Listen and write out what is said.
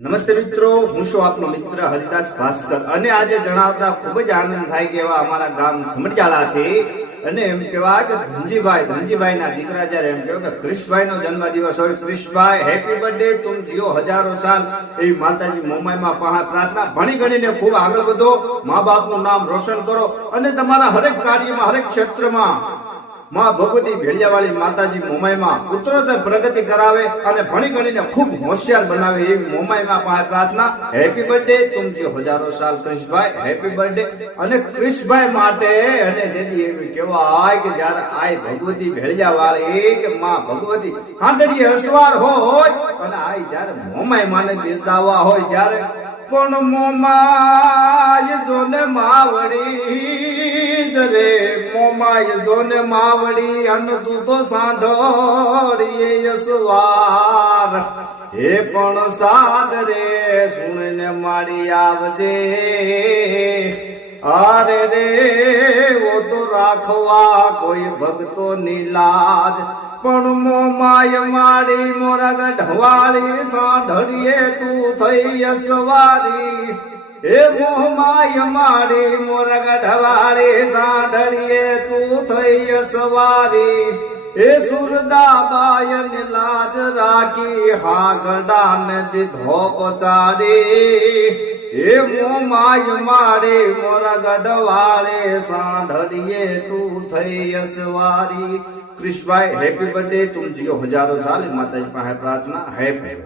નમસ્તે મિત્રો, હું છું આપનો મિત્ર હરિદાસ ભાસ્કર અને આજે જણાવતા ખૂબ જ આનંદ થાય કે એવા અમારા ગામ સમઢિયાળાથી અને એમ કહેવાય કે ધનજીભાઈ ના દીકરા જયારે એમ કહેવાય કે ક્રિશભાઈ નો જન્મદિવસ હોય, ક્રિશભાઈ હેપી બર્થડે, તુમ જીઓ હજારો સાલ, એવી માતાજી મોમાઈમાં પ્રાર્થના. ભણી ગણીને ખૂબ આગળ વધો, મા બાપનું નામ રોશન કરો અને તમારા હરેક કાર્યમાં હરેક ક્ષેત્રમાં માં ભગવતી ભેળિયાવાળી માતાજી મોમાઈમાં ઉત્તરોત્તર પ્રગતિ કરાવે અને ભણી ગણીને ખૂબ હોશિયાર બનાવે એવી મોમાઈમાં પ્રાર્થના. હેપી બર્થડે, તુમ જીઓ હજારો સાલ ક્રિશભાઈ, હેપી બર્થડે. અને ક્રિશભાઈ માટે અને જેથી એવી કહેવાય કે જ્યારે આય ભગવતી ભેળિયાવાળી કે માં ભગવતી હાંડડીએ અસવાર હોય અને આય જ્યારે મોમાઈ માને બિરદાવવા હોય જ્યારે પણ મોમાય જોને માવડી રે, મોમાય જોને માવડી અન તું તો સાંઢળીએ યસવાર, હે પણ સાદ રે સુણને માડી આવજે, અરે રે ઓ તો રાખવા કોઈ ભક્તો ની લાજ, પણ મોમાય માડી મોરા ગઢવાળી સાંઢળીએ તું થઈ અસવારી, હે મોમાય માડી મોરા ગઢવાળી સાંઢળીએ તું થઈ અસવારી, હે સુરદાબાઈ ને લાજ રાખી હાગડા ને દીધો પચાડી, હે મોમાય માડી મોરા ગઢવાળે સાંઢળીએ તું થઈ અસવારી. ક્રિશભાઈ હેપી બર્થડે, તુમ જીઓ હજારો સાલ, માતાજી પાસે પ્રાર્થના. હેપી